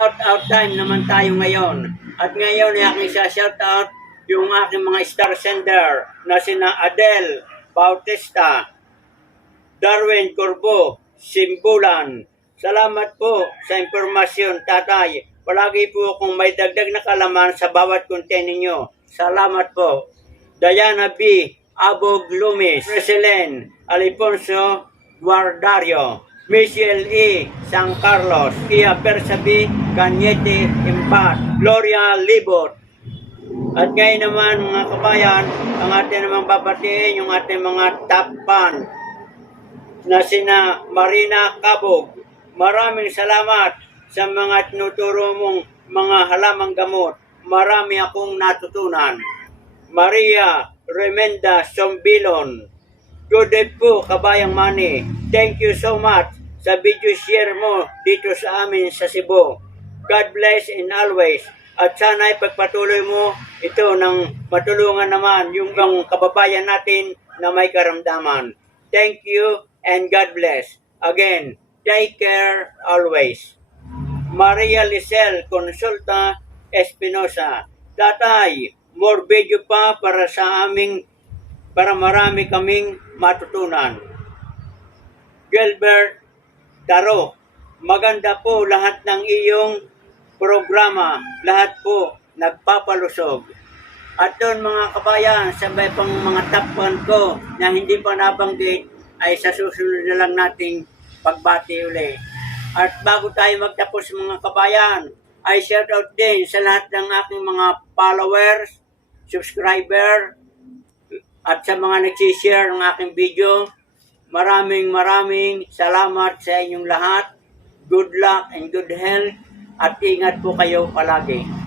Shout out time naman tayo ngayon. At ngayon ay aking shout out yung aking mga star sender na sina Adel Bautista, Darwin Corbo, Simbulan. Salamat po sa impormasyon, tatay. Palagi po kung may dagdag na kalaman sa bawat content ninyo. Salamat po. Diana B. Abog Lumis, President Alfonso Guardario, Michelle E. San Carlos, Kia Persabi, Cañete Impat, Gloria Libot, at ngayon naman mga kabayan, ang ating namang babatiin yung ating mga top fan na sina Marina Cabog. Maraming salamat sa mga tinuturo mong mga halamang gamot. Marami akong natutunan. Maria Remenda Sombilon. Good day po, Kabayang Mani. Thank you so much sa video share mo dito sa amin sa Cebu. God bless and always. At sana ipagpatuloy mo ito ng matulungan naman yung ang kababayan natin na may karamdaman. Thank you and God bless. Again, take care always. Maria Lisel Consulta Espinosa. Tatay, more video pa para sa aming para marami kaming matutunan. Gilbert Daro, maganda po lahat ng iyong programa. Lahat po nagpapalusog. At doon mga kabayan, sabay pang mga tapan ko na hindi pa nabanggit ay sa susunod na lang nating pagbati uli. At bago tayo magtapos mga kabayan, ay shout out din sa lahat ng aking mga followers, subscriber, at sa mga nagsishare ng aking video. Maraming maraming salamat sa inyong lahat. Good luck and good health at ingat po kayo palagi.